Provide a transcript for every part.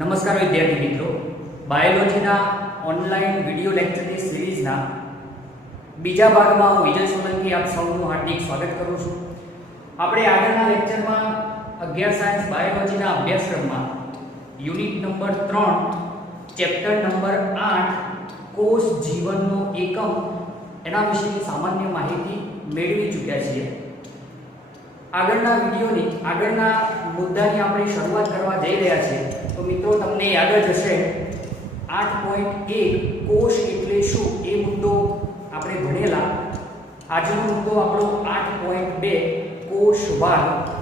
નમસ્કાર વિદ્યાર્થી મિત્રો, બાયોલોજીના ઓનલાઈન વિડિયો લેક્ચરની સિરીઝના બીજા ભાગમાં હું વિજય સોલંકી આપ સૌનું હાર્દિક સ્વાગત કરું છું. આપણે આગળના લેક્ચરમાં 11 સાયન્સ બાયોલોજીના અભ્યાસક્રમમાં યુનિટ નંબર 3 ચેપ્ટર નંબર 8 કોષ જીવનનો એકમ એના વિશેની સામાન્ય માહિતી મેળવી ચૂક્યા છીએ. આગળના મુદ્દાની આપણે શરૂઆત કરવા જઈ રહ્યા છીએ. તો મિત્રો, તમને યાદ જ હશે 8.1 કોષ એટલે શું એ મુદ્દો આપણે ભણેલા. આજનો મુદ્દો આપણો 8.2 કોષવાદ.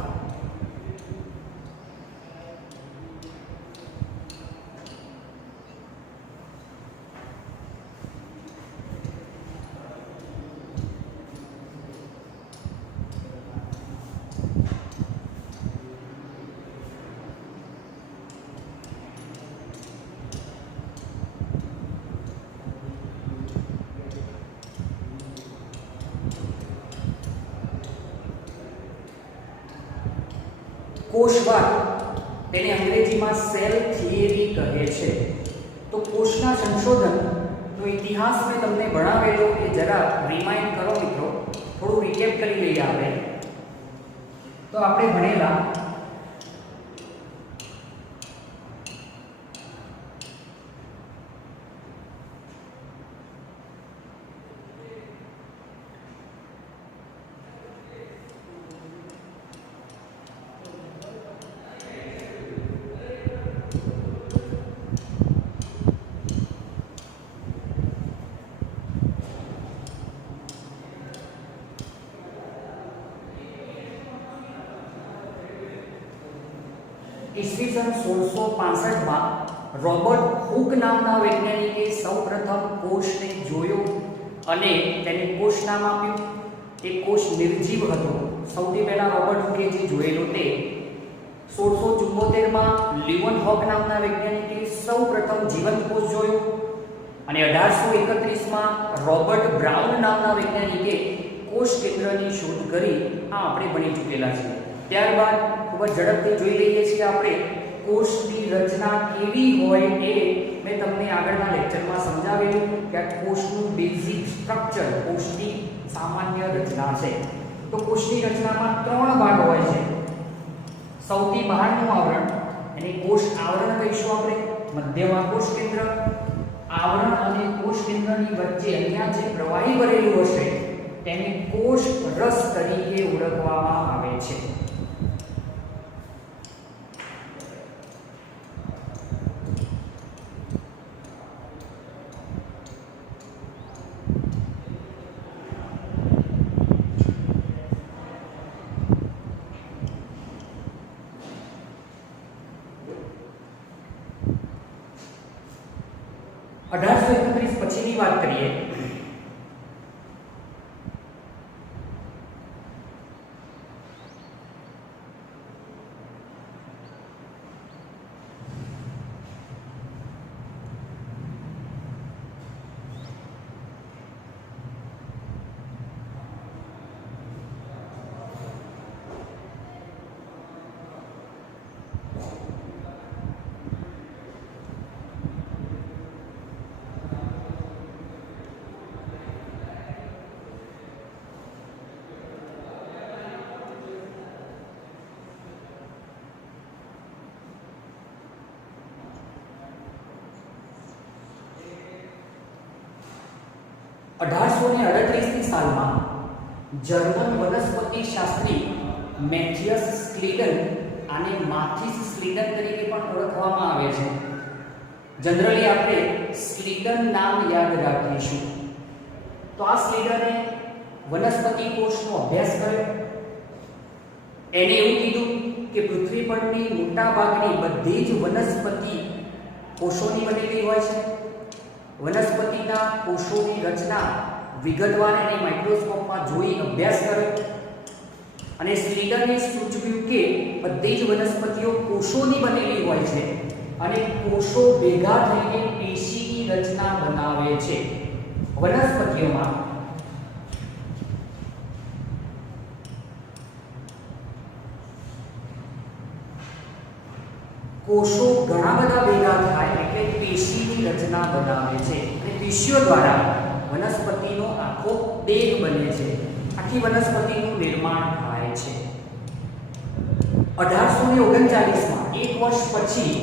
કોષવાદ તેને અંગ્રેજીમાં સેલ થિયરી કહે છે. તો કોષના સંશોધનનો ઇતિહાસ મેં તમને ભણાવેલો એ જરા રિમાઇન્ડ કરો મિત્રો, થોડું રિકેપ કરી લઈએ આપણે. તો આપણે ભણેલા ઈસવીસન 1665 માં રોબર્ટ હુક નામના વૈજ્ઞાનિકે સૌપ્રથમ કોષને જોયો અને તેને કોષ નામ આપ્યું. એ કોષ નિર્જીવ હતો. સૌથી પહેલા રોબર્ટ હુકે જે જોયેલો તે 1674 માં લિવનહોક નામના વૈજ્ઞાનિકે સૌપ્રથમ જીવંત કોષ જોયો અને 1831 માં રોબર્ટ બ્રાઉન નામના વૈજ્ઞાનિકે કોષ કેન્દ્રની શોધ કરી. આ આપણે ભણી ચૂકેલા છીએ. ત્યારબાદ ખૂબ જ ઝડપથી જોઈ લઈએ છીએ આપણે કોષની રચના કેવી હોય એ મેં તમને આગળના લેક્ચરમાં સમજાવેલું કે આ કોષનું બેઝિક સ્ટ્રક્ચર, કોષની સામાન્ય રચના છે. તો કોષની રચનામાં 3 ભાગ હોય છે. સૌથી બહારનું આવરણ એને કોષ આવરણ કહીશું આપણે. મધ્યમાં કોષ કેન્દ્ર. આવરણ અને કોષ કેન્દ્રની વચ્ચે અહીંયા જે પ્રવાહી ભરેલું હશે તેને કોષ રસ તરીકે ઓળખવામાં આવે છે. પછીની વાત કરીએ ની સાલમાં જર્મન વનસ્પતિ શાસ્ત્રી મેથિયસ સ્ક્લીડન, આને માથિસ સ્ક્લીડન તરીકે પણ ઓળખવામાં આવે છે. જનરલી આપણે સ્ક્લીડન નામ યાદ રાખીશું. તો આ સ્ક્લીડને વનસ્પતિ કોષનો અભ્યાસ કર્યો. એને એવું કીધું કે પૃથ્વી પરની મોટા ભાગની બધી જ વનસ્પતિ કોષોની બનેલી હોય છે. વનસ્પતિના કોષોની રચના વિગતવાર એને માઇક્રોસ્કોપમાં જોઈ અભ્યાસ કર્યો અને સ્ક્લીડને સૂચવ્યું કે બધી જ વનસ્પતિઓ કોષોની બનેલી હોય છે અને કોષો ભેગા થઈને પેશીની રચના બનાવે છે. વનસ્પતિઓમાં કોષો ઘણા બધા ભેગા થાય એટલે પેશીની રચના બનાવે છે અને પેશીઓ દ્વારા વનસ્પતિનો આખો દેહ બને છે, આખી વનસ્પતિનું નિર્માણ થાય છે. 1839માં એક વર્ષ પછી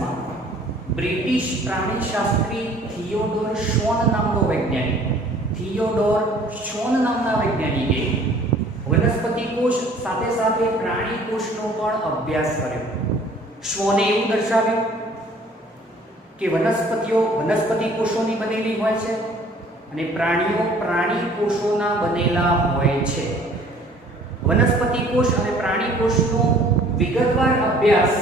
માં બ્રિટિશ પ્રાણીશાસ્ત્રી થિયોડોર શોન નામના વૈજ્ઞાનિકે વનસ્પતિ કોષ સાથે સાથે પ્રાણી કોષનો પણ અભ્યાસ કર્યો. શોને એવું દર્શાવ્યું કે વનસ્પતિઓ વનસ્પતિ કોષોની બનેલી હોય છે અને પ્રાણીઓ પ્રાણી કોષોના બનેલા હોય છે. વનસ્પતિ કોષ અને પ્રાણી કોષનો વિગતવાર અભ્યાસ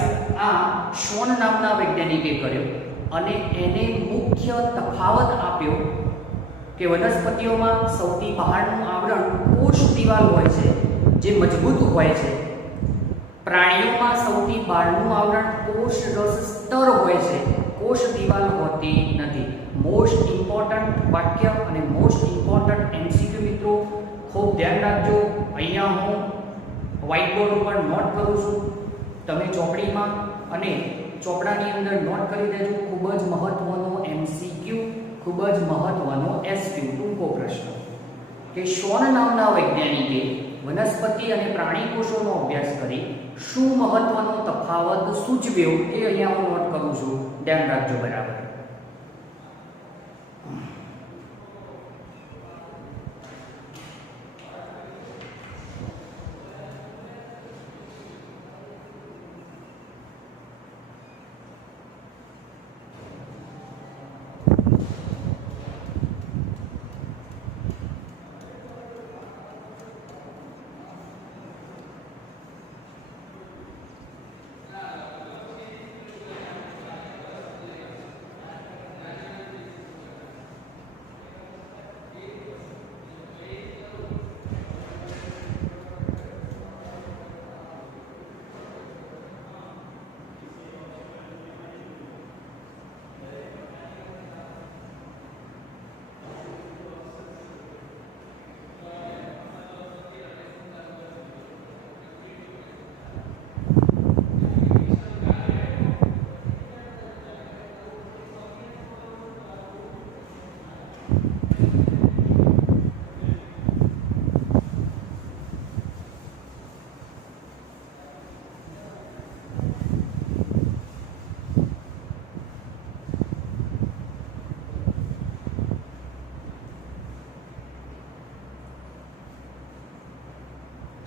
આ શોન નામના વૈજ્ઞાનિકે કર્યો અને એને મુખ્ય તફાવત આપ્યો કે વનસ્પતિઓમાં સૌથી બહારનું આવરણ કોષ દિવાલ હોય છે જે મજબૂત હોય છે. પ્રાણીઓમાં સૌથી બહારનું આવરણ કોષ રસ સ્તર હોય છે, કોષ દિવાલ હોતી નથી. મોસ્ટ ઇમ્પોર્ટન્ટ વાક્ય અને મોસ્ટ ઇમ્પોર્ટન્ટ એમસીક્યુ મિત્રો ખૂબ ધ્યાન રાખજો. અહીંયા હું વ્હાઇટ બોર્ડ ઉપર નોટ કરું છું, તમે ચોપડીમાં અને ચોપડાની અંદર નોટ કરી દેજો. ખૂબ જ મહત્વનો એમસીક્યુ, ખૂબ જ મહત્વનો એસક્યુ, ટૂંકો પ્રશ્ન કે શોન નામના વૈજ્ઞાનિકે વનસ્પતિ અને પ્રાણી કોષોનો અભ્યાસ કરી શું મહત્વનો તફાવત સૂચવ્યો એ અહીંયા હું નોટ કરું છું, ધ્યાન રાખજો બરાબર.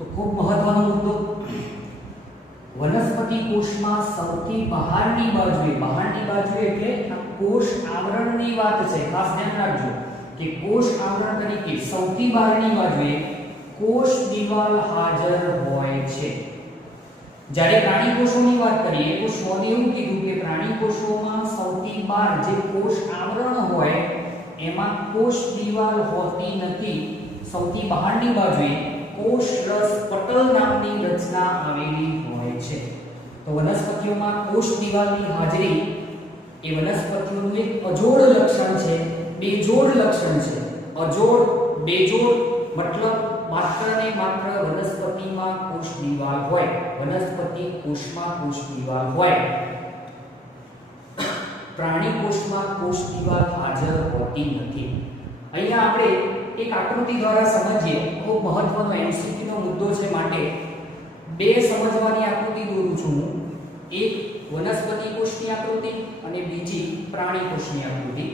તો ખૂબ મહત્વનો મુદ્દો, વનસ્પતિ કોષમાં સૌથી બહારની બાજુએ એટલે કોષ આવરણની વાત છે, ખાસ ધ્યાન રાખજો કે કોષ આવરણ તરીકે સૌથી બહારની બાજુએ કોષ દિવાલ હાજર હોય છે. જ્યારે પ્રાણી કોષોની વાત કરીએ તો શોને એવું કીધું કે પ્રાણી કોષોમાં સૌથી બહાર જે કોષ આવરણ હોય એમાં કોષ દિવાલ હોતી નથી. સૌથી બહારની બાજુએ કોષ રસ પટલ નામની રચના આવેલી હોય છે. તો વનસ્પતિઓમાં કોષ દિવાલની હાજરી એ વનસ્પતિઓનું એક અજોડ લક્ષણ છે, બેજોડ લક્ષણ છે. અજોડ, બેજોડ મતલબ માત્ર ને માત્ર વનસ્પતિમાં કોષ દિવાલ હોય, વનસ્પતિ કોષમાં કોષ દિવાલ હોય, પ્રાણી કોષમાં કોષ દિવાલ હાજર હોતી નથી. અહીંયા આપણે એક આકૃતિ દ્વારા સમજીએ, ખૂબ મહત્વનો એમસીક્યુ નો મુદ્દો છે માટે બે સમજવાની આકૃતિ દોરું છું હું. એક વનસ્પતિ કોષની આકૃતિ અને બીજી પ્રાણી કોષની આકૃતિ.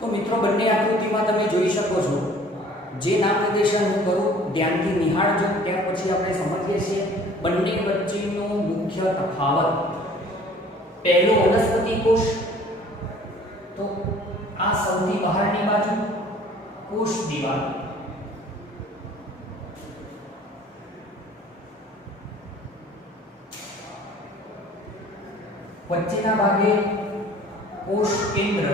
તો મિત્રો બંને આકૃતિમાં તમે જોઈ શકો છો, જે નામ નિર્દેશન હું કરું ધ્યાનથી નિહાળજો, ત્યાર પછી આપણે સમજીએ છીએ બંને વચ્ચેનો મુખ્ય તફાવત. પહેલો વનસ્પતિ કોષ, તો આ સૌથી બહારની બાજુ કોષ દિવાલ, વચ્ચેના ભાગે કોષ કેન્દ્ર,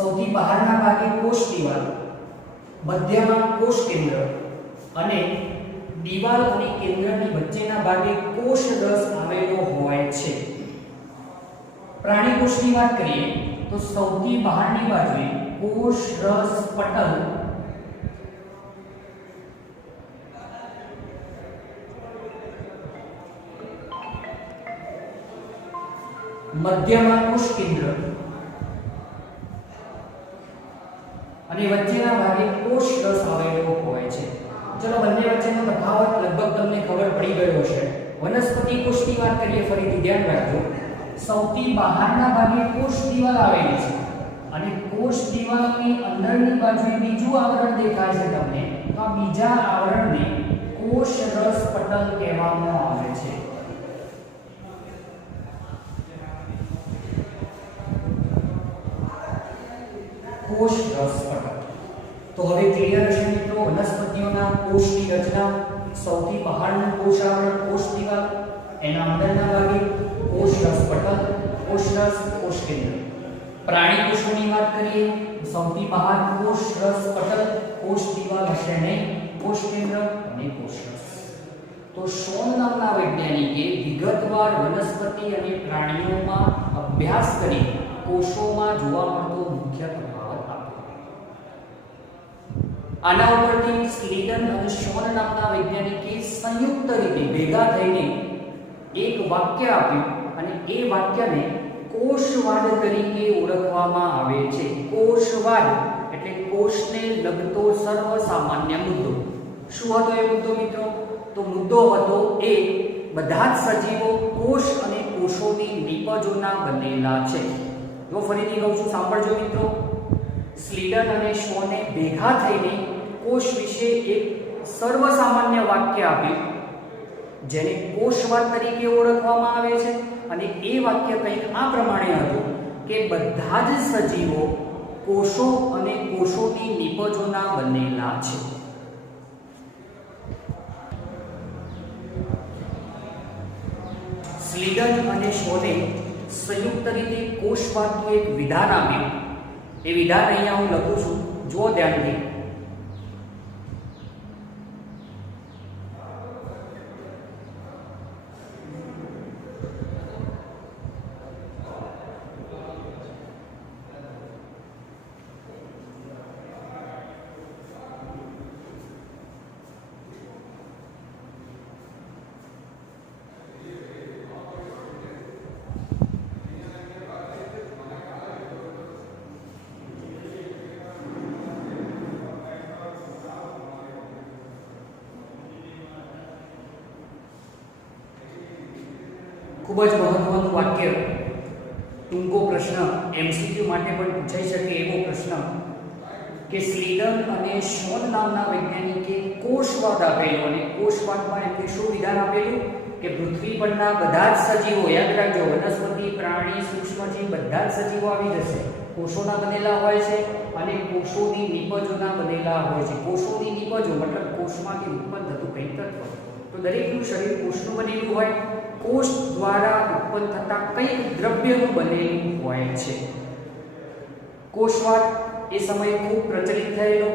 સૌથી બહારના ભાગે કોષ દિવાલ, મધ્યમાં કોષ કેન્દ્ર અને દિવાલ અને કેન્દ્રની વચ્ચેના ભાગે કોષ રસ આવેલો હોય છે. પ્રાણી કોષની વાત કરીએ તો સૌથી બહારની બાજુએ કોષ રસ પટલ, મધ્યમાં કોષ કેન્દ્ર અને વચ્ચેના ભાગે કોષ રસ આવેલો હોય છે. ચલો બંને વચ્ચેનો તફાવત લગભગ તમને ખબર પડી ગયો હશે. વનસ્પતિ કોષની વાત કરીએ, ફરીથી ધ્યાન રાખજો, સૌથી બહારના ભાગે કોષ દિવાલ આવેલી છે અને કોષ દિવાલની અંદરની બાજુએ બીજું આવરણ દેખાય છે તમને, તો આ બીજા આવરણને કોષ રસ પટલ કહેવામાં આવે છે. કોષ રસ પટલ. તો હવે ક્લિયર હશે મિત્રો વનસ્પતિઓના કોષની રચના. સૌથી બહારનું કોષ આવરણ કોષ દિવાલ, એના અંદરના ભાગે કોષ રસ પટલ, કોષ રસ, કોષ કેન્દ્ર. પ્રાણી કોષોની વાત કરીએ, સૌથી બહાર કોષ રસ પટલ, કોષ દિવાલ હશે નહીં, કોષ કેન્દ્ર અને કોષ રસ. તો શોન નામના વૈજ્ઞાનિકે વિગતવાર વનસ્પતિ અને પ્રાણીઓમાં અભ્યાસ કરી કોષોમાં જોવા મળતો મુખ્ય તફાવત આપ્યો. આના ઉપરથી સ્લીડન અને શોન નામના વૈજ્ઞાનિકે સંયુક્ત રીતે ભેગા થઈને એક વાક્ય આપ્યું અને એ વાક્યને કોષવાદ તરીકે ઓળખવામાં આવે છે. કોષવાદ એટલે કોષને લગતો સર્વસામાન્ય મુદ્દો. શું હતો એ મુદ્દો મિત્રો? તો મુદ્દો હતો એ બધા જ સજીવો કોષ અને કોષોની નિપજોના બનેલા છે. જો ફરીથી કહું છું, સાંભળજો મિત્રો. સ્લીડન અને શોને ભેગા થઈને કોષ વિશે એક સર્વસામાન્ય વાક્ય આપ્યું જેને કોષવાદ તરીકે ઓળખવામાં આવે છે અને એ વાક્ય કંઈક આ પ્રમાણે હતું કે બધા જ સજીવો કોષો અને કોષોની નિપજોના બનેલા છે. સ્લીડન અને શોને સંયુક્ત રીતે કોષવાદનું એક વિધાન આપ્યું. એ વિધાન અહીંયા હું લખું છું, જો ધ્યાનથી. ખૂબ જ મહત્વનું વાક્ય, ટૂંકો પ્રશ્ન, એમસીક્યુ માટે પણ પૂછાઈ શકે એવો પ્રશ્ન કે સ્લીડન અને શોન નામના વૈજ્ઞાનિકે કોષવાદ આપેલો અને કોષવાદમાં એમને શું વિધાન આપેલું કે પૃથ્વી પરના બધા જ સજીવો, યાદ રાખજો, વનસ્પતિ, પ્રાણી, સૂક્ષ્મજીવ બધા જ સજીવો આવી જશે, કોષોના બનેલા હોય છે અને કોષોની નિપજોના બનેલા હોય છે. કોષોની નિપજો મતલબ કોષમાંથી ઉત્પન્ન થતું કંઈક તત્વ. તો દરેકનું શરીર કોષનું બનેલું હોય, કોષ દ્વારા ઉત્પન્ન થતા કંઈક દ્રવ્યનું બનેલું હોય છે. કોષવાદ એ સમયે ખૂબ પ્રચલિત થયેલો,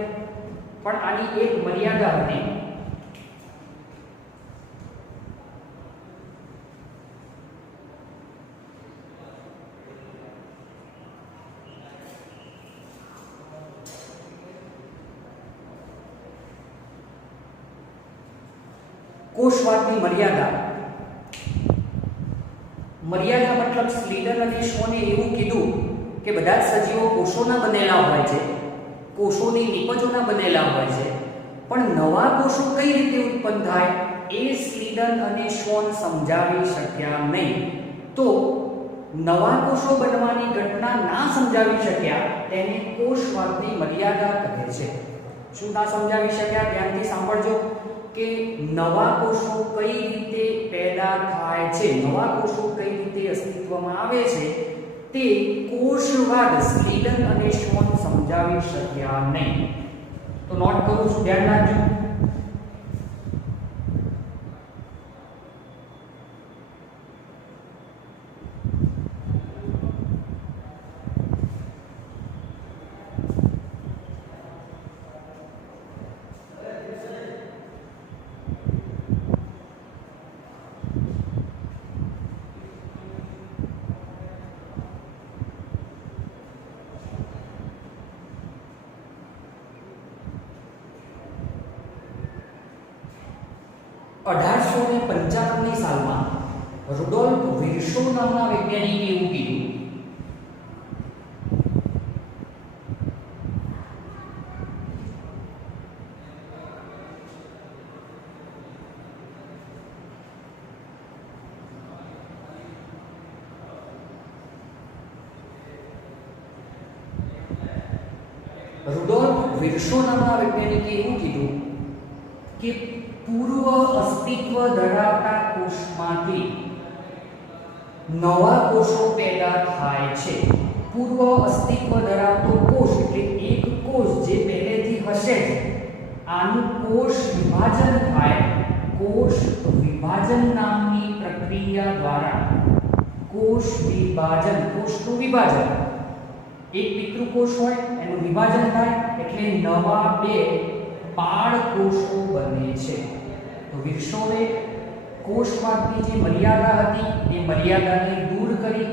પણ આની એક મર્યાદા હતી. કોષવાદની મર્યાદા મતલબ સ્લીડન અને શોને એવું કીધું કે બધા જ સજીવો કોષોના બનેલા હોય છે, કોષોની નિપજોના બનેલા હોય છે, પણ નવા કોષો કઈ રીતે ઉત્પન્ન થાય એ સ્લીડન અને શ્વોન સમજાવી શક્યા નહીં. તો નવા કોષો બનવાની ઘટના ના સમજાવી શક્યા તેને કોષવાદની મર્યાદા કહે છે. શું ના સમજાવી શક્યા? ધ્યાનથી સાંભળજો કે નવા કોષો કઈ રીતે પેદા થાય છે, નવા કોષો કઈ રીતે અસ્તિત્વમાં આવે છે તે કોષવાદ સ્લીડન અને શ્વોન સમજાવી શક્યા નહીં. તો નોટ કરું છું, ધ્યાન રાખજો. 1895ની સાલમાં રુડોલ્ફ વિર્શો નામના વૈજ્ઞાનિકે એવું કીધું કે પૂર્વ અસ્તિત્વ ધરાવતા કોષમાંથી નવા કોષો પેદા થાય છે. પૂર્વ અસ્તિત્વ ધરાવતો કોષ એટલે એક કોષ જે પહેલેથી હશે આનું કોષ વિભાજન થાય. કોષ વિભાજન નામની પ્રક્રિયા દ્વારા કોષનું વિભાજન, એક પિતૃકોષ હોય એનું વિભાજન થાય એટલે નવા બે બાળ કોષો બને છે. તો વિર્શોએ કોષવાદની જે મર્યાદા હતી એ મર્યાદાને દૂર કરી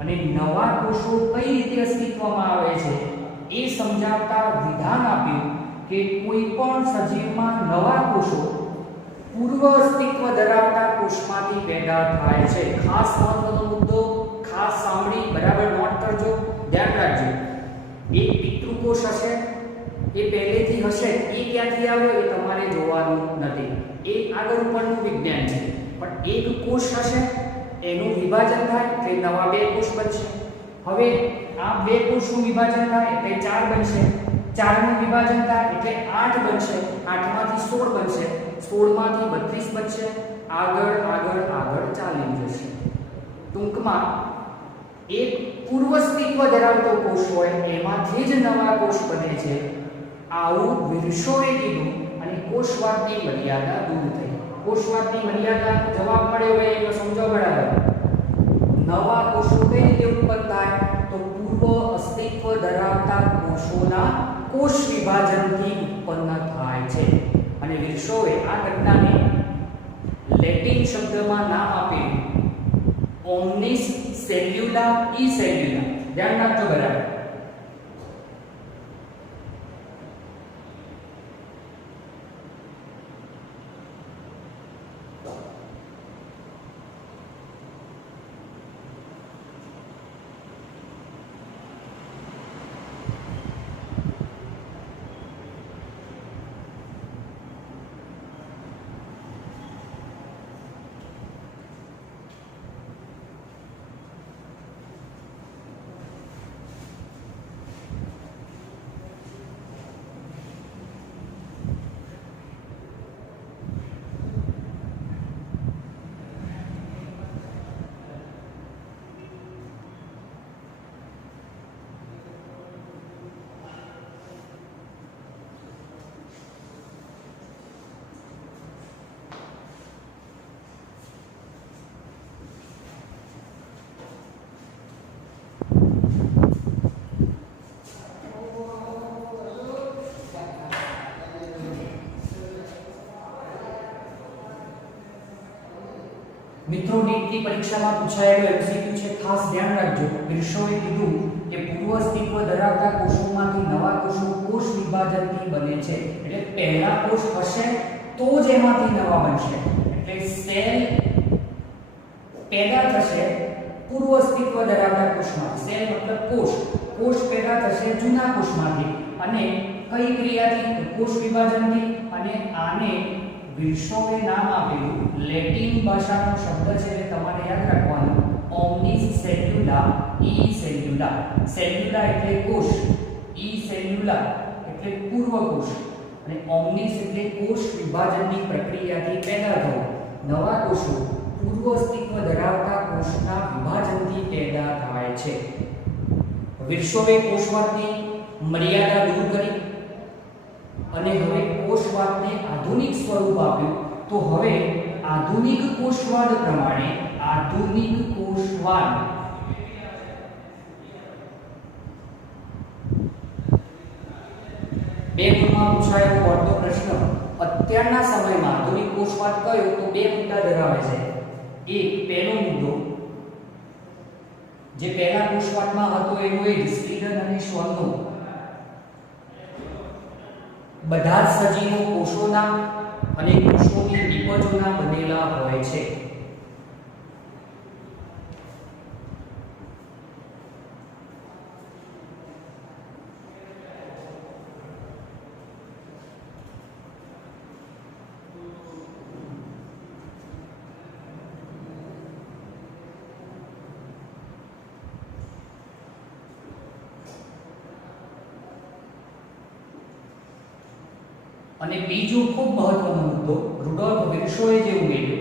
અને નવા કોષો કઈ રીતે અસ્તિત્વમાં આવે છે એ સમજાવતા વિધાન આપ્યું કે કોઈ પણ સજીવમાં નવા કોષો પૂર્વ અસ્તિત્વ ધરાવતા કોષમાંથી પેદા થાય છે. ખાસ મહત્વનો મુદ્દો, ખાસ સાંભળી બરાબર નોટ કરજો, ધ્યાન રાખજો. એક પિતૃકોષ હશે એ પહેલેથી હશે, એ ક્યાંથી આવ્યો એ તમારે જોવાનું નથી, એ આગળ ઉપરનું વિજ્ઞાન છે. પણ એક કોષ હશે એનું વિભાજન થાય એટલે નવા બે કોષ બનશે. હવે આ બે કોષનું વિભાજન થાય એટલે 4 બનશે, 4 નું વિભાજન થાય એટલે 8 બનશે, 8 માંથી 16 બનશે, 16 માંથી 32 બનશે, આગળ આગળ આગળ ચાલી જશે. ટૂંકમાં એક પૂર્વ અસ્તિત્વ ધરાવતો કોષ હોય એમાંથી જ નવા કોષ બને છે. આવું વિર્શોએ કીધું અને કોષવાદની મર્યાદા દૂર થઈ. કોષવાદની મર્યાદા જવાબ મળ્યો હોય એનો સમજો બરાબર. નવા કોષો કઈ રીતે ઉત્પન્ન થાય? તો પૂર્વ અસ્તિત્વ ધરાવતા કોષોના કોષ વિભાજનથી ઉત્પન્ન થાય છે. અને વિર્શોએ આ ઘટનાને લેટિન શબ્દમાં નામ આપેલું ઓમ્નિસ સેલ્યુલા ઈ સેલ્યુલા. ધ્યાન રાખજો બરાબર. મિત્રો, નીટની પરીક્ષામાં પૂછાયેલો એમસીક્યુ છે, ખાસ ધ્યાન રાખજો. વિર્શોએ કીધું કે પૂર્વ અસ્તિત્વ ધરાવતા કોષોમાંથી નવા કોષો કોષ વિભાજનથી બને છે. એટલે પહેલા કોષ હશે તો જ એમાંથી નવા બનશે. એટલે સેલ પેદા થશે પૂર્વ અસ્તિત્વ ધરાવતા કોષમાંથી. સેલ મતલબ કોષ. કોષ પેદા થશે જૂના કોષમાંથી અને કઈ ક્રિયાથી? કોષ વિભાજનથી. અને આને વિર્સોવે નામ આપેલું લેટિન ભાષાનો શબ્દ છે એટલે તમારે યાદ રાખવાનું ઓમ્નિસ સેલ્યુલા ઈ સેલ્યુલા. સેલ્યુલા એટલે કોષ, ઈ સેલ્યુલા એટલે પૂર્વ કોષ અને ઓમ્નિસ એટલે કોષ વિભાજનની પ્રક્રિયાથી પેદા થવું. નવા કોષો પૂર્વ અસ્તિત્વ ધરાવતા કોષના વિભાજનથી પેદા થાય છે. વિર્સોવે કોષવાદની મર્યાદા દૂર કરી અને હવે કોષવાદને આધુનિક સ્વરૂપ આપ્યું. તો હવે આધુનિક કોષવાદ પ્રમાણે આધુનિક કોષવાદ બે ગુણમાં પૂછાયેલો પડતો પ્રશ્ન. અત્યારના સમયમાં આધુનિક કોષવાદ કયો? તો બે મુદ્દા ધરાવે છે. એક પહેલો મુદ્દો જે પહેલા કોષવાદમાં હતો એનો એ સ્લીડન અને શ્વાનનો બધા જ સજીવો કોષોના અને કોષોની નિપજોના બનેલા હોય છે. અને બીજો ખૂબ મહત્વનો મુદ્દો રુડોલ્ફ વિર્સોએ જે ઉમેર્યો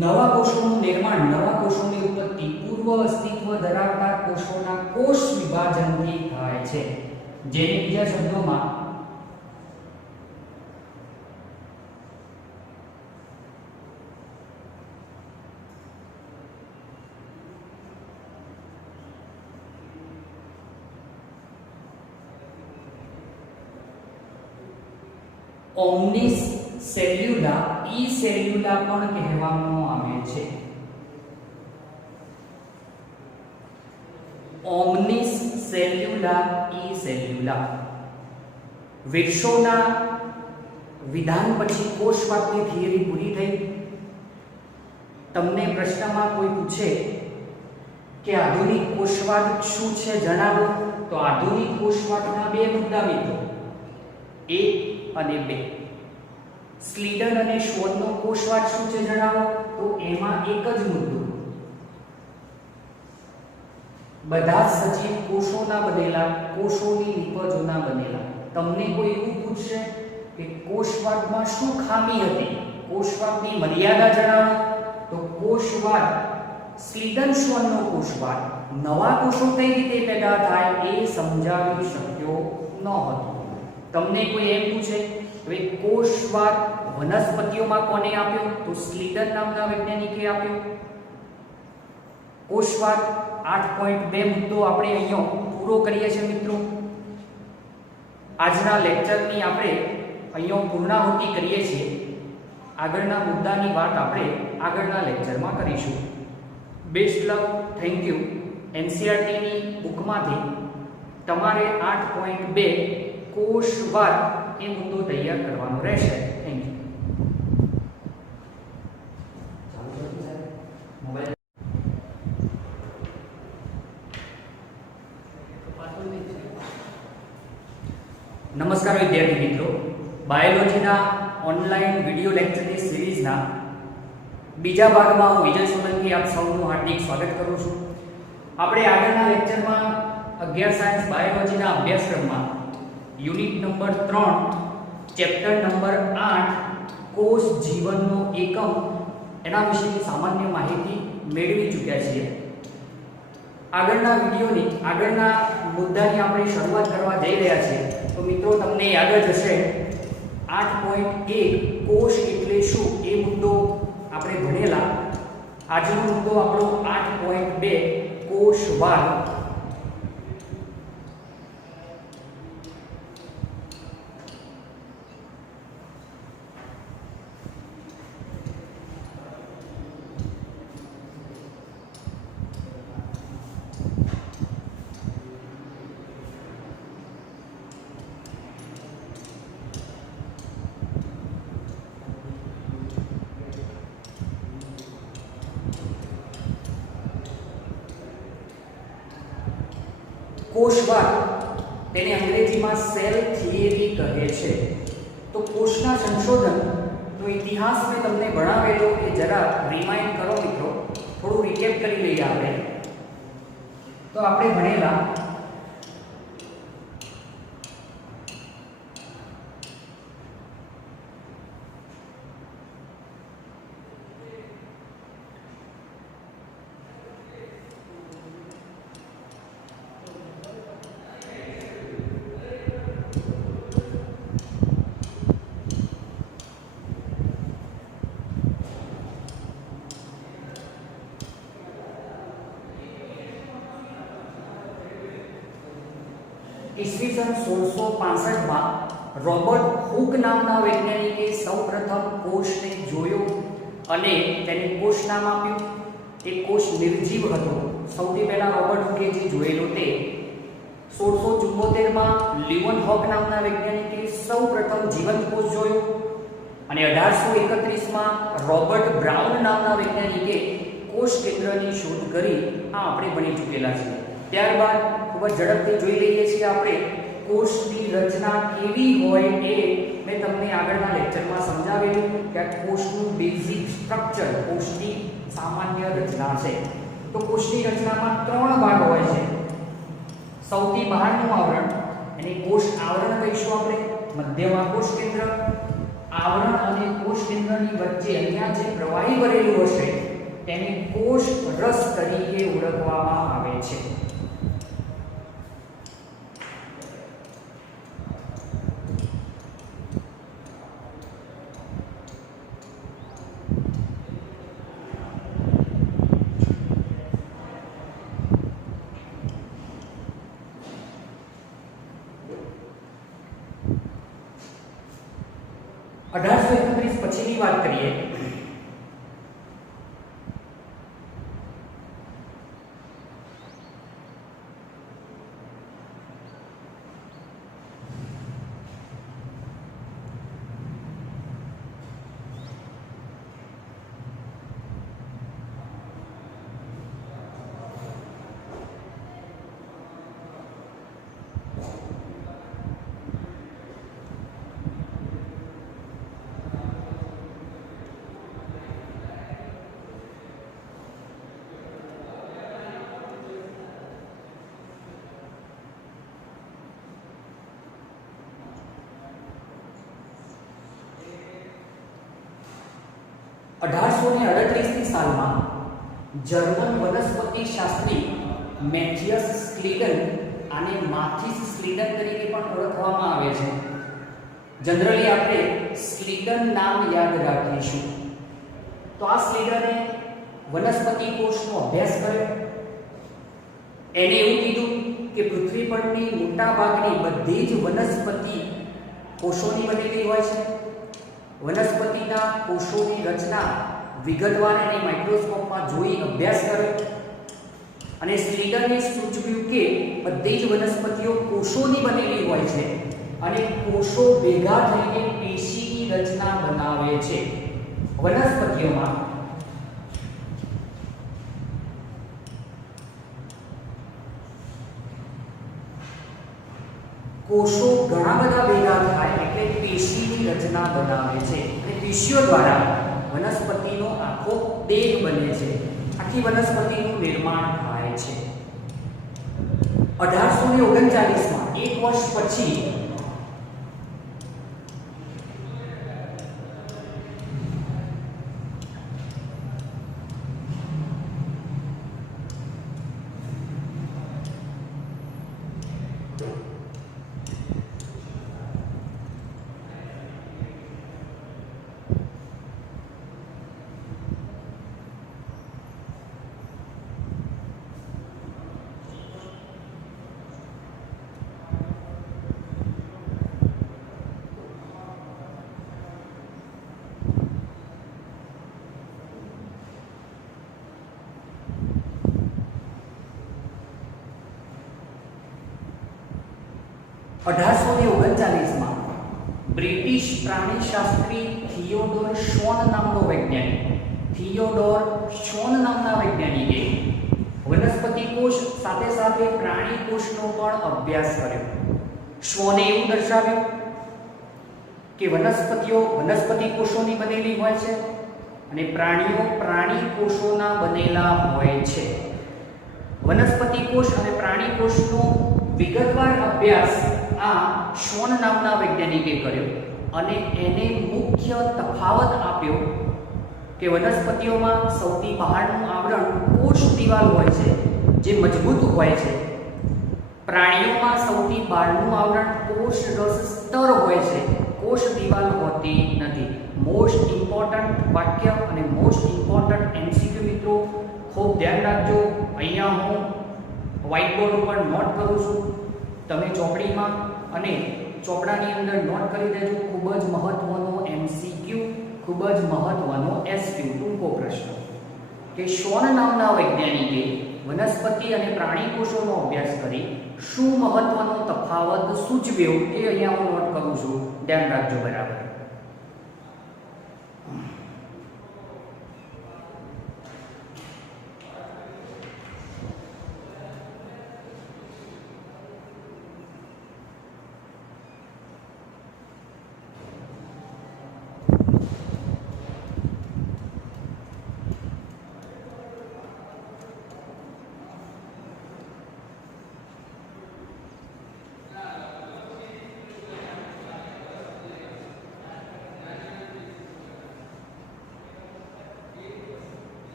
નવા કોષોનું નિર્માણ, નવા કોષોની ઉત્પત્તિ પૂર્વ અસ્તિત્વ ધરાવતા કોષોના કોષ વિભાજનથી થાય છે. જેને બીજા શબ્દોમાં ઓમ્નિસ સેલ્યુલા ઈ સેલ્યુલા પણ કહેવામાં આવે છે. ઓમ્નિસ સેલ્યુલા ઈ સેલ્યુલા. વિર્સોના વિધાન પછી કોષવાદની થિયરી પૂરી થઈ. તમને પ્રશ્નમાં કોઈ પૂછે કે આધુનિક કોષવાદ શું છે જણાવો, તો આધુનિક કોષવાદના બે મુદ્દા મિત્રો 1 અને 2. સ્લીડન અને શ્વોનનો કોષવાદ શું છે જણાવો, તો એમાં એક જ મુદ્દો બધા સજીવ કોષોના બનેલા, કોષોની નિપજોના બનેલા. તમને કોઈ એવું પૂછશે કે કોષવાદમાં શું ખામી હતી, કોષવાદની મર્યાદા જણાવો, તો કોષવાદ સ્લીડન શ્વોનનો કોષવાદ નવા કોષો કઈ રીતે પેદા થાય એ સમજાવી શક્યો ન હતો. તમને કોઈ એમ પૂછે હવે કોષવાદ વનસ્પતિઓમાં કોને આપ્યો, તો સ્લીડન નામના વૈજ્ઞાનિકે આપ્યો. કોષવાદ 8.2 મુદ્દો આપણે અહીંયા પૂરો કરીએ છીએ મિત્રો. આજના લેક્ચરની આપણે અહીંયા પૂર્ણાહુતિ કરીએ છીએ. આગળના મુદ્દાની વાત આપણે આગળના લેક્ચરમાં કરીશું. Best luck, thank you. એનસીઈઆરટીની બુકમાંથી તમારે 8.2 કોષવાદ એ મુદ્દો તૈયાર કરવાનો રહેશે. Thank you. નમસ્કાર વિદ્યાર્થી મિત્રો, બાયોલોજીના ઓનલાઈન વિડિયો લેક્ચરની સિરીઝના બીજા ભાગમાં હું વિજય સોલંકી આપ સૌનું હાર્દિક સ્વાગત કરું છું. આપણે આગળના લેક્ચરમાં 11 સાયન્સ બાયોલોજીના અભ્યાસક્રમમાં યુનિટ નંબર 3 ચેપ્ટર નંબર 8 કોષ જીવનનો એકમ એના વિશેની સામાન્ય માહિતી મેળવી ચૂક્યા છીએ. આગળના મુદ્દાની આપણે શરૂઆત કરવા જઈ રહ્યા છીએ. તો મિત્રો તમને યાદ જ હશે 8.1 કોષ એટલે શું એ મુદ્દો આપણે ભણેલા. આજનો મુદ્દો આપણો 8.2 કોષવાદ. કોષવાદ તેને અંગ્રેજીમાં સેલ થિયરી કહે છે. તો કોષના સંશોધનનો ઇતિહાસ મેં તમને ભણાવેલો એ જરા રિમાઇન્ડ કરો મિત્રો, થોડું રિકેપ કરી લઈએ આપણે. તો આપણે ભણેલા ઈસવીસન 1665 માં રોબર્ટ હુક નામના વૈજ્ઞાનિકે સૌપ્રથમ કોષને જોયો અને તેને કોષ નામ આપ્યું. એ કોષ નિર્જીવ હતો. સૌથી પહેલા રોબર્ટ હુકે જે જોયેલો તે 1674 માં લિવનહોક નામના વૈજ્ઞાનિકે સૌપ્રથમ જીવંત કોષ જોયો અને 1831 માં રોબર્ટ બ્રાઉન નામના વૈજ્ઞાનિકે કોષ કેન્દ્રની શોધ કરી. આ આપણે ભણી ચૂકેલા છીએ. ત્યારબાદ ખૂબ જ ઝડપથી જોઈ લઈએ છીએ આપણે કોષની રચના કેવી હોય એ મેં તમને આગળના લેક્ચરમાં સમજાવેલું કે આ કોષનું બેઝિક સ્ટ્રક્ચર, કોષની સામાન્ય રચના છે. તો કોષની રચનામાં 3 ભાગ હોય છે. સૌથી બહારનું આવરણ એને કોષ આવરણ કહીશું આપણે. મધ્યમાં કોષ કેન્દ્ર. આવરણ અને કોષ કેન્દ્રની વચ્ચે અહીંયા જે પ્રવાહી ભરેલું હશે તેને કોષ રસ તરીકે ઓળખવામાં આવે છે. પછીની વાત કરીએ ની સાલમાં જર્મન વનસ્પતિ શાસ્ત્રી મેથિયસ સ્ક્લીડન આને માથિસ સ્ક્લીડન તરીકે પણ ઓળખવામાં આવે છે. જનરલી આપણે સ્ક્લીડન નામ યાદ રાખીશું. તો આ સ્ક્લીડને વનસ્પતિ કોષનો અભ્યાસ કર્યો. એને એવું કીધું કે પૃથ્વી પરની મોટા ભાગની બધી જ વનસ્પતિ કોષોની બનેલી હોય છે. વનસ્પતિના કોષોની રચના વિગતવાર અને માઇક્રોસ્કોપમાં જોઈ અભ્યાસ કર્યો અને સ્લીડને સૂચવ્યું કે બધી જ વનસ્પતિઓ કોષોની બનેલી હોય છે અને કોષો ભેગા થઈને પેશીની રચના બનાવે છે. વનસ્પતિઓમાં કોષો ઘણા બધા ભેગા થાય એટલે પેશીની રચના બનાવે છે અને પેશીઓ દ્વારા વનસ્પતિનો આખો દેહ બને છે. આખી વનસ્પતિનું નિર્માણ થાય છે. 1839 માં એક વર્ષ પછી 1839 માં બ્રિટિશ પ્રાણીશાસ્ત્રી થિયોડોર શોન નામનો વૈજ્ઞાનિકે વનસ્પતિ કોષ સાથે સાથે પ્રાણી કોષનો પણ અભ્યાસ કર્યો. શોને એવું દર્શાવ્યું કે વનસ્પતિઓ વનસ્પતિ કોષોની બનેલી હોય છે અને પ્રાણીઓ પ્રાણી કોષોના બનેલા હોય છે. વનસ્પતિ કોષ અને પ્રાણી કોષનો વિગતવાર અભ્યાસ આ શોન નામના વૈજ્ઞાનિકે કર્યો અને એને મુખ્ય તફાવત આપ્યો કે વનસ્પતિઓમાં સૌથી બહારનું આવરણ કોષ દિવાલ હોય છે જે મજબૂત હોય છે. પ્રાણીઓમાં સૌથી બહારનું આવરણ કોષ રસ સ્તર હોય છે, કોષ દિવાલ હોતી નથી. મોસ્ટ ઇમ્પોર્ટન્ટ વાક્ય અને મોસ્ટ ઇમ્પોર્ટન્ટ એમસીક્યુ મિત્રો ખૂબ ધ્યાન રાખજો. અહીંયા હું વ્હાઇટ બોર્ડ ઉપર નોટ કરું છું, તમે ચોપડીમાં અને ચોપડાની અંદર નોટ કરી દેજો. ખૂબ જ મહત્વનો એમસીક્યુ, ખૂબ જ મહત્વનો એસક્યુ, ટૂંકો પ્રશ્ન કે શોન નામના વૈજ્ઞાનિકે વનસ્પતિ અને પ્રાણી કોષોનો અભ્યાસ કરી શું મહત્વનો તફાવત સૂચવ્યો એ અહીંયા હું નોટ કરું છું, ધ્યાન રાખજો બરાબર.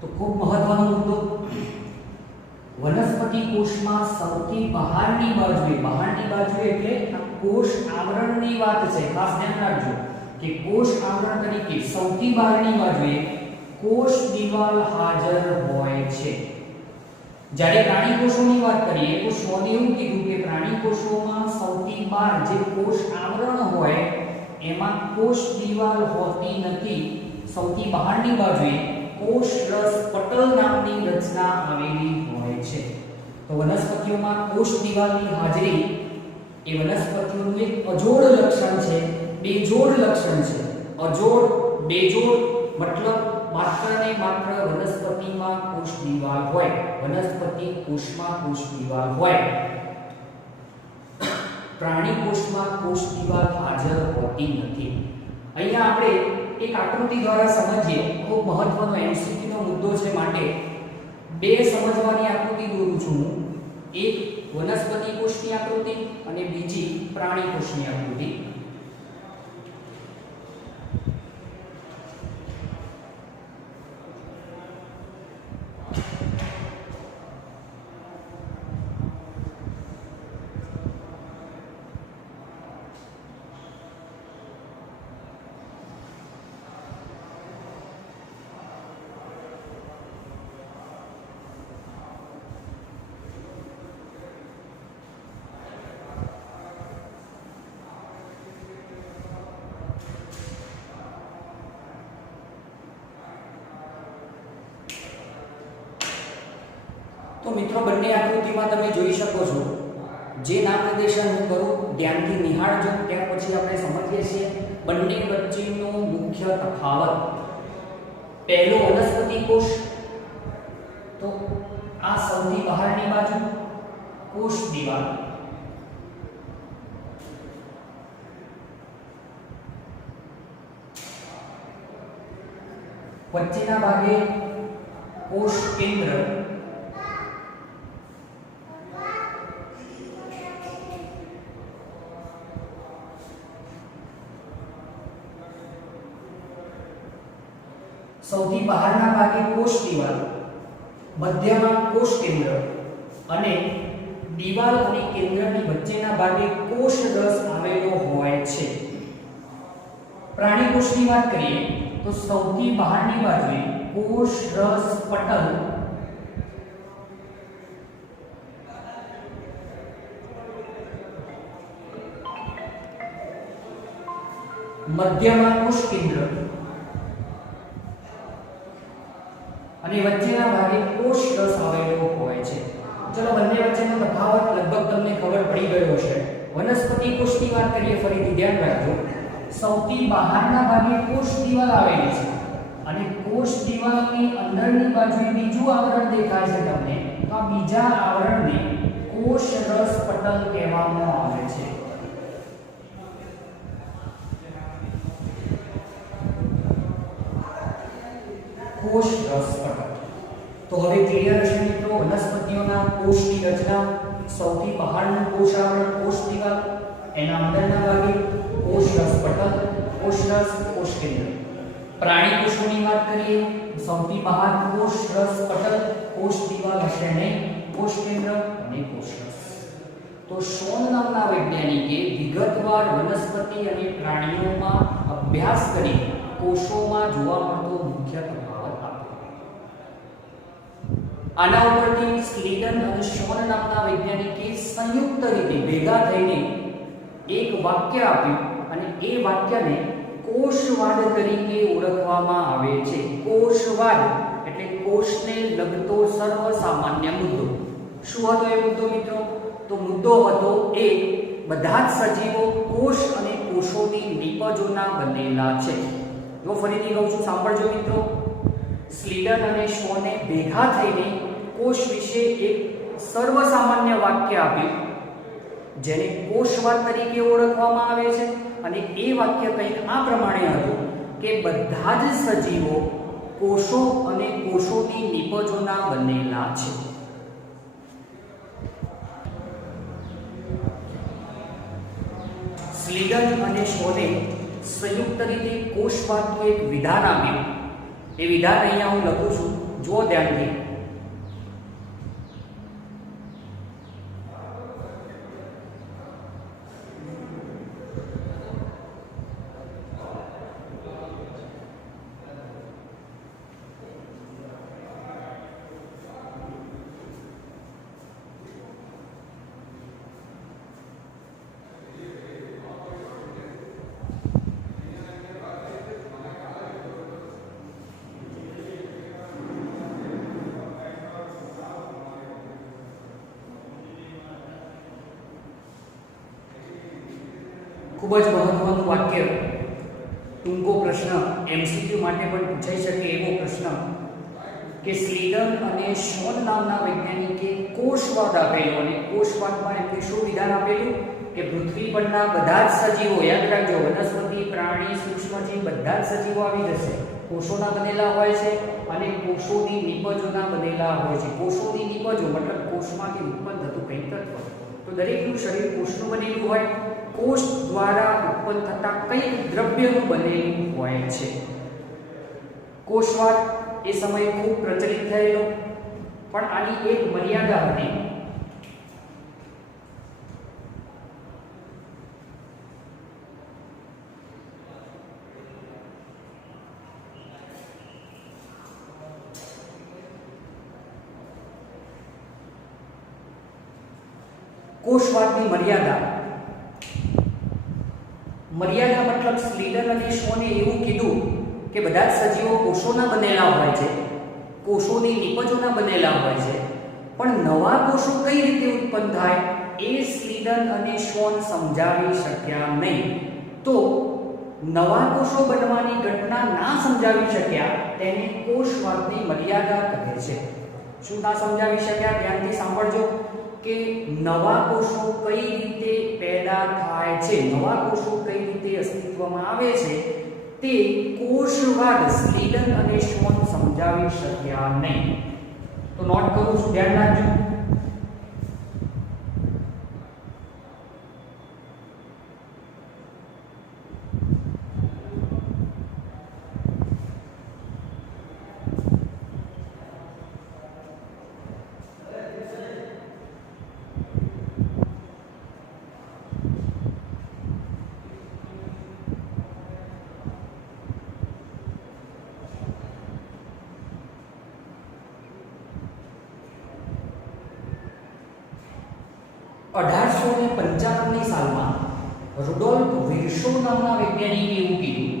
તો ખૂબ મહત્વનો મુદ્દો, વનસ્પતિ કોષમાં સૌથી બહારની બાજુએ એટલે કોષ આવરણની વાત છે, ખાસ ધ્યાન રાખજો કે કોષ આવરણ તરીકે સૌથી બહારની બાજુએ કોષ દિવાલ હાજર હોય છે. જ્યારે પ્રાણી કોષોની વાત કરીએ તો શોને એવું કીધું કે પ્રાણી કોષોમાં સૌથી બહાર જે કોષ આવરણ હોય એમાં કોષ દિવાલ હોતી નથી. સૌથી બહારની બાજુએ કોષ રસ પટલ નામની રચના આવેલી હોય છે. તો વનસ્પતિઓમાં કોષ દિવાલની હાજરી એ વનસ્પતિઓનું એક અજોડ લક્ષણ છે, બેજોડ લક્ષણ છે. અજોડ, બેજોડ મતલબ માત્ર ને માત્ર વનસ્પતિમાં કોષ દિવાલ હોય, વનસ્પતિ કોષમાં કોષ દિવાલ હોય, પ્રાણી કોષમાં કોષ દિવાલ હાજર હોતી નથી. અહીંયા આપણે એક આકૃતિ દ્વારા સમજીએ, ખૂબ મહત્વનો એમસીક્યુ નો મુદ્દો છે માટે બે સમજવાની આકૃતિ દોરું છું હું. એક વનસ્પતિ કોષની આકૃતિ અને બીજી પ્રાણી કોષની આકૃતિ. તો મિત્રો બંને આકૃતિમાં તમે જોઈ શકો છો, જે નામ નિર્દેશન હું કરું ધ્યાનથી નિહાળજો, ત્યાર પછી આપણે સમજીએ છીએ બંને વચ્ચેનો મુખ્ય તફાવત. પહેલો વનસ્પતિ કોષ, તો આ સૌથી બહારની બાજુ કોષ દિવાલ, વચ્ચેના ભાગે કોષ કેન્દ્ર ભાગે કોષ દિવાલ, મધ્યમાં કોષ કેન્દ્ર અને દિવાલ અને કેન્દ્રની વચ્ચેના ભાગે કોષ રસ આવેલો હોય છે. પ્રાણી કોષની વાત કરીએ તો સૌથી બહારની બાજુએ કોષ રસ પટલ, મધ્યમાં કોષ કેન્દ્ર અને વચ્ચેના ભાગે કોષ રસ આવેલો હોય છે. ચલો બંને વચ્ચેનો તફાવત લગભગ તમને ખબર પડી ગયો હશે. વનસ્પતિ કોષની વાત કરીએ, ફરીથી ધ્યાન રાખજો. સૌથી બહારના ભાગે કોષ દિવાલ આવેલી છે અને કોષ દિવાલની અંદરની બાજુએ બીજું આવરણ દેખાય છે તમને, તો આ બીજા આવરણને કોષ રસ પટલ કહેવામાં આવે છે. કોષ રસ પટલ. તો હવે ક્લિયર હશે મિત્રો વનસ્પતિઓના કોષની રચના. સૌથી બહારનું કોષ આવરણ કોષ દિવાલ, એના અંદરના ભાગે કોષ રસ પટલ, કોષ રસ, કોષ કેન્દ્ર. પ્રાણી કોષોની વાત કરીએ સૌથી બહાર કોષ રસ પટલ, કોષ દિવાલ હશે નહીં, કોષ કેન્દ્ર અને કોષ રસ. તો શોન નામના વૈજ્ઞાનિકે વિગતવાર વનસ્પતિ અને પ્રાણીઓમાં અભ્યાસ કરી કોષોમાં જોવા મળતો મુખ્ય તફાવત આપ્યો. આના ઉપરથી સ્લીડન અને શોન નામના વૈજ્ઞાનિકે સંયુક્ત રીતે ભેગા થઈને એક વાક્ય આપ્યું અને એ વાક્યને કોષવાદ તરીકે ઓળખવામાં આવે છે. કોષવાદ એટલે કોષને લગતો સર્વસામાન્ય મુદ્દો. શું હતો એ મુદ્દો મિત્રો? તો મુદ્દો હતો એ બધા જ સજીવો કોષ અને કોષોની નિપજોના બનેલા છે. જો ફરીથી કહું છું, સાંભળજો મિત્રો. સ્લીડન અને શોને ભેગા થઈને કોષ વિશે એક સર્વસામાન્ય વાક્ય આપ્યું જેને કોષવાદ તરીકે ઓળખવામાં આવે છે અને એ વાક્ય કંઈક આ પ્રમાણે હતું કે બધા જ સજીવો કોષો અને કોષોની નિપજોના બનેલા છે. સ્લીડન અને શોને સંયુક્ત રીતે કોષવાદનું એક વિધાન આપ્યું. એ વિધાન અહીંયા હું લખું છું, જુઓ ધ્યાનથી. ખૂબ જ મહત્વનું વાક્ય, ટૂંકો પ્રશ્ન, એમસીક્યુ માટે પણ પૂછાઈ શકે એવો પ્રશ્ન કે સ્લીડન અને શોન નામના વૈજ્ઞાનિકે કોષવાદ આપેલો અને કોષવાદમાં એમને શું વિધાન આપેલું કે પૃથ્વી પરના બધા જ સજીવો, યાદ રાખજો, વનસ્પતિ, પ્રાણી, સૂક્ષ્મજીવ બધા જ સજીવો આવી જશે કોષોના બનેલા હોય છે અને કોષોની નિપજોના બનેલા હોય છે. કોષોની નિપજો મતલબ કોષમાંથી ઉત્પન્ન થતું કંઈક તત્વ. તો દરેકનું શરીર કોષનું બનેલું હોય, કોષ દ્વારા ઉત્પન્ન થતા કંઈક દ્રવ્યનું બનેલું હોય છે. કોષવાદ એ સમયે ખૂબ પ્રચલિત થયેલો, પણ આની એક મર્યાદા હતી. કોષવાદની મર્યાદા મતલબ સ્લીડન અને શોને એવું કીધું કે બધા જ સજીવો કોષોના બનેલા હોય છે, કોષોની નિપજોના બનેલા હોય છે, પણ નવા કોષો કઈ રીતે ઉત્પન્ન થાય એ સ્લીડન અને શોન સમજાવી શક્યા નહીં. તો નવા કોષો બનવાની ઘટના ના સમજાવી શક્યા તેને કોષવાદની મર્યાદા કહે છે. શું ના સમજાવી શક્યા? ધ્યાનથી સાંભળજો કે નવા કોષો કઈ રીતે પેદા થાય છે, નવા કોષો કઈ રીતે અસ્તિત્વમાં આવે છે તે કોષવાદ સ્લીડન અને શોન સમજાવી શક્યા નહીં. તો નોટ કરું છું, ધ્યાન રાખજો. 1895ની સાલમાં રુડોલ્ફ વિર્શો નામના વૈજ્ઞાનિકે એવું કીધું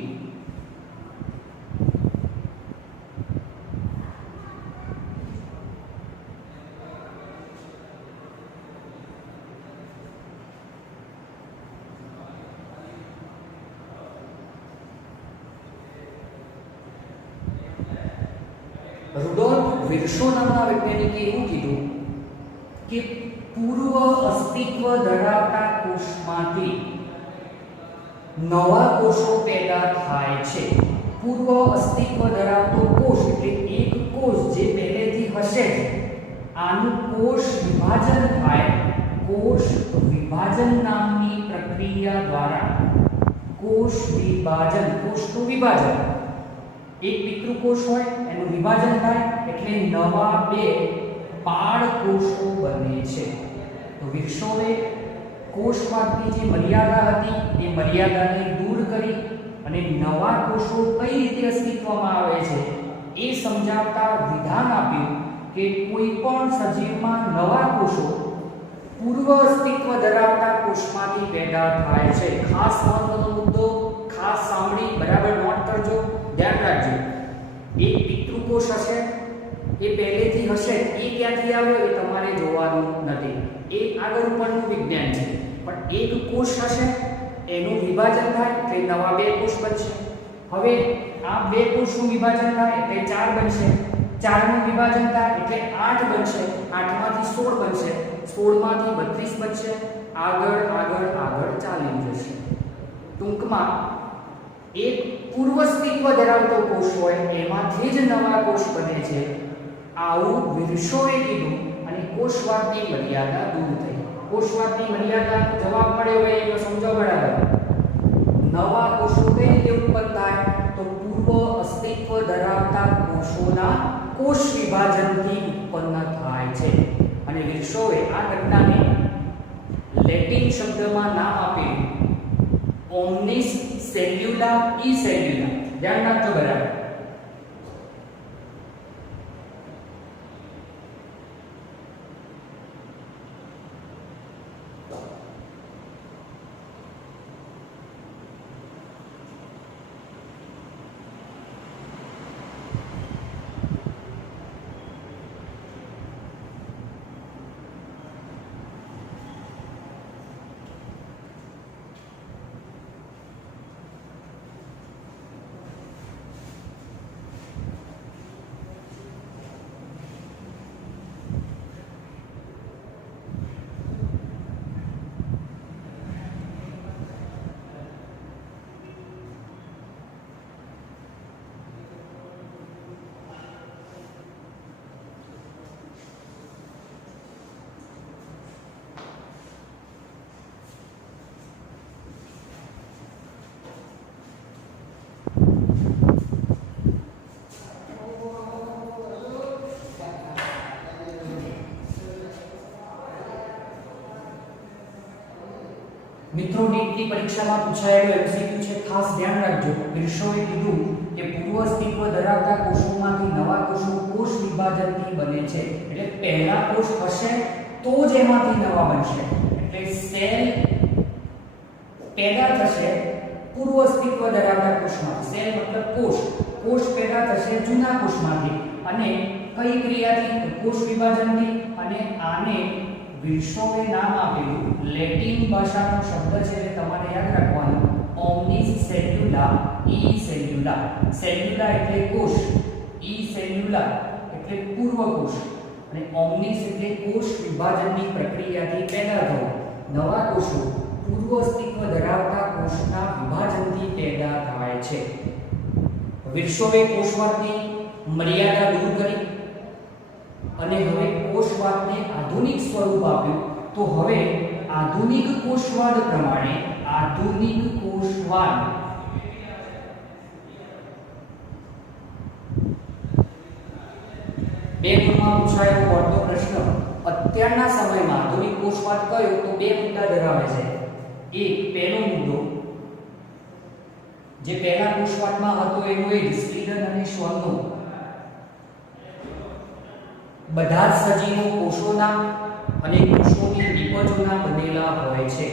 વિર્શો નામના વૈજ્ઞાનિકે એવું કીધું કે પૂર્વ અસ્તિત્વ ધરાવતા કોષમાંથી નવા કોષો પેદા થાય છે. પૂર્વ અસ્તિત્વ ધરાવતો કોષ એટલે એક કોષ જે પહેલેથી હશે આનું કોષ વિભાજન થાય. કોષ વિભાજન નામની પ્રક્રિયા દ્વારા કોષ વિભાજન, કોષનું વિભાજન, એક પિતૃકોષ હોય એનું વિભાજન થાય એટલે નવા બે પાડ કોષો બને છે. તો વિર્શોએ કોષવાદની જે મર્યાદા હતી એ મર્યાદાને દૂર કરી અને નવા કોષો કઈ રીતે અસ્તિત્વમાં આવે છે એ સમજાવતા વિધાન આપ્યું કે કોઈ પણ સજીવમાં નવા કોષો પૂર્વ અસ્તિત્વ ધરાવતા કોષમાંથી પેદા થાય છે. ખાસ મહત્વનો મુદ્દો, ખાસ સાંભળી બરાબર નોટ કરજો, ધ્યાન રાખજો. એક પિતૃકોષ હશે એ પહેલેથી હશે, એ ક્યાંથી આવ્યો એ તમારે જોવાનું નથી, એ આગળ ઉપરનું વિજ્ઞાન છે. પણ એક કોષ હશે એનું વિભાજન થાય એટલે નવા બે કોષ બનશે. હવે આ બે કોષનું વિભાજન થાય એટલે 4 બનશે, 4 નું વિભાજન થાય એટલે 8 બનશે, 8 માંથી 16 બનશે, 16 માંથી 32 બનશે, આગળ આગળ આગળ ચાલી જશે. ટૂંકમાં એક પૂર્વ અસ્તિત્વ ધરાવતો કોષ હોય એમાંથી જ નવા કોષ બને છે. આવું વિર્શોએ કીધું અને કોષવાદની મર્યાદા દૂર થઈ. કોષવાદની મર્યાદાનો જવાબ મળ્યો હોય એનો સમજો બરાબર. નવા કોષો કઈ રીતે ઉત્પન્ન થાય? તો પૂર્વ અસ્તિત્વ ધરાવતા કોષોના કોષ વિભાજનથી ઉત્પન્ન થાય છે. અને વિર્શોએ આ ઘટનાને લેટિન શબ્દમાં નામ આપ્યું ઓમ્નિસ સેલ્યુલા ઈ સેલ્યુલા. ધ્યાન રાખજો બરાબર. મિત્રો નીટની પરીક્ષામાં પૂછાયેલો એમસીક્યુ છે, ખાસ ધ્યાન રાખજો. વિર્શોએ કીધું કે પૂર્વ અસ્તિત્વ ધરાવતા કોષોમાંથી નવા કોષો કોષ વિભાજનથી બને છે. એટલે પહેલા કોષ હશે તો જ એમાંથી નવા બનશે. એટલે સેલ પેદા થશે પૂર્વ અસ્તિત્વ ધરાવતા કોષમાંથી. સેલ મતલબ કોષ. કોષ પેદા થશે જૂના કોષમાંથી અને કઈ ક્રિયાથી? કોષ વિભાજનથી. અને આને વિર્શોએ નામ આપેલું લેટિન ભાષાનો શબ્દ છે એટલે તમારે યાદ રાખવાનું ઓમ્નિસ સેલ્યુલા ઈ સેલ્યુલા. સેલ્યુલા એટલે કોષ, ઈ સેલ્યુલા એટલે પૂર્વ કોષ અને ઓમ્નિસ એટલે કોષ વિભાજનની પ્રક્રિયાથી પેદા થવો. નવા કોષો પૂર્વ અસ્તિત્વ ધરાવતા કોષના વિભાજનથી પેદા થાય છે. વિર્શોએ કોષવાદની મર્યાદા દૂર કરી અને હવે કોષવાદને આધુનિક સ્વરૂપ આપ્યું. તો હવે આધુનિક કોષવાદ પ્રમાણે આધુનિક કોષવાદ બે ગુણમાં પૂછાયેલો મોટો પ્રશ્ન. અત્યારના સમયમાં આધુનિક કોષવાદ કયો? તો બે મુદ્દા ધરાવે છે. એક પહેલો મુદ્દો જે પહેલા કોષવાદમાં હતો એનો એ સ્લીડન અને શ્વાનનો. બધા જ સજીવો કોષોના અને કોષોની નિપજોના બનેલા હોય છે.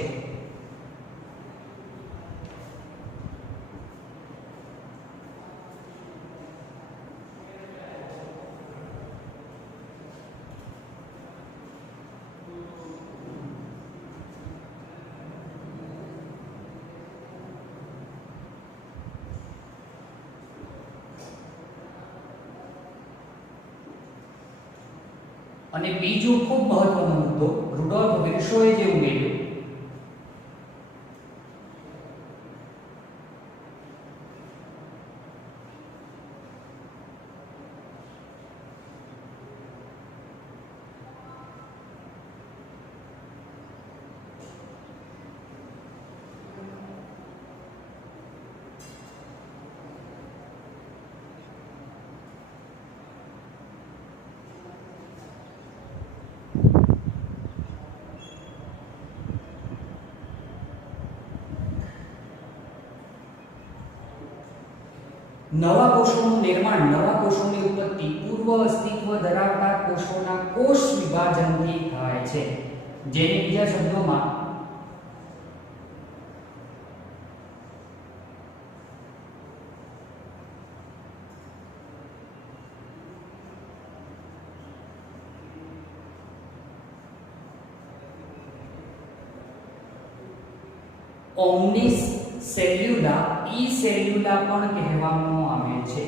અને બીજો ખૂબ મહત્વનો મુદ્દો રુડોલ્ફ વિર્સોએ જે ઉમેર્યો નવા કોષોનું નિર્માણ, નવા કોષોની ઉત્પત્તિ પૂર્વ અસ્તિત્વ ધરાવતા કોષોના કોષ વિભાજનથી થાય છે, જેને બીજા શબ્દોમાં ઓમ્નિસ સેલ્યુલા ઈ સેલ્યુલા પણ કહેવામાં આવે છે.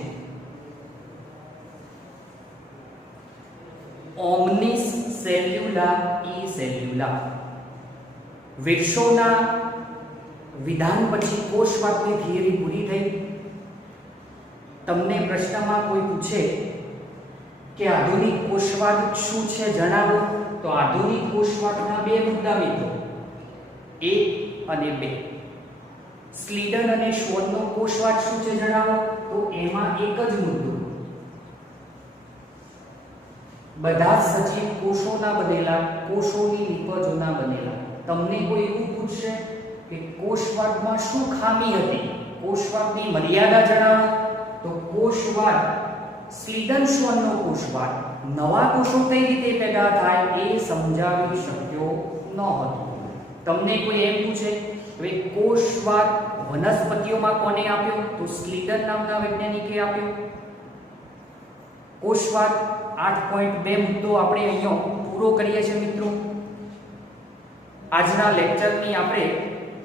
ઓમ્નિસ સેલ્યુલા ઈ સેલ્યુલા. વિર્સોના વિધાન પછી કોષવાદની થિયરી પૂરી થઈ. તમને પ્રશ્નમાં કોઈ પૂછે કે આધુનિક કોષવાદ શું છે જણાવો, તો આધુનિક કોષવાદના બે મુદ્દા મિત્રો, 1 અને 2. સ્લીડન અને શ્વોનનો કોષવાદ શું છે જણાવો, તો એમાં એક જ મુદ્દો, બધા સજીવ કોષોના બનેલા, કોષોની નિપજોના બનેલા. તમને કોઈ એવું પૂછશે કે કોષવાદમાં શું ખામી હતી, કોષવાદની મર્યાદા જણાવો, તો કોષવાદ સ્લીડન શ્વોનનો કોષવાદ નવા કોષો કઈ રીતે પેદા થાય એ સમજાવી શક્યો ન હતો. તમને કોઈ એમ પૂછે હવે કોષવાદ વનસ્પતિઓમાં કોને આપ્યો, તો સ્લીડન નામના વૈજ્ઞાનિકે આપ્યો. કોષવાદ 8.2 મુદ્દો આપણે અહીંયા પૂરો કરીએ છીએ મિત્રો. આજના લેક્ચરની આપણે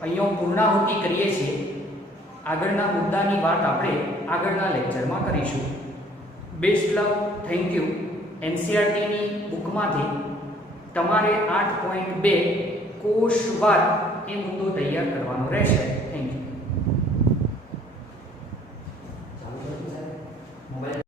અહીંયા પૂર્ણાહુતિ કરીએ છીએ. આગળના મુદ્દાની વાત આપણે આગળના લેક્ચરમાં કરીશું. Best luck, thank you. એનસીઈઆરટીની બુકમાંથી તમારે 8.2 કોષવાદ એ મુદ્દો તૈયાર કરવાનો રહેશે. Thank you.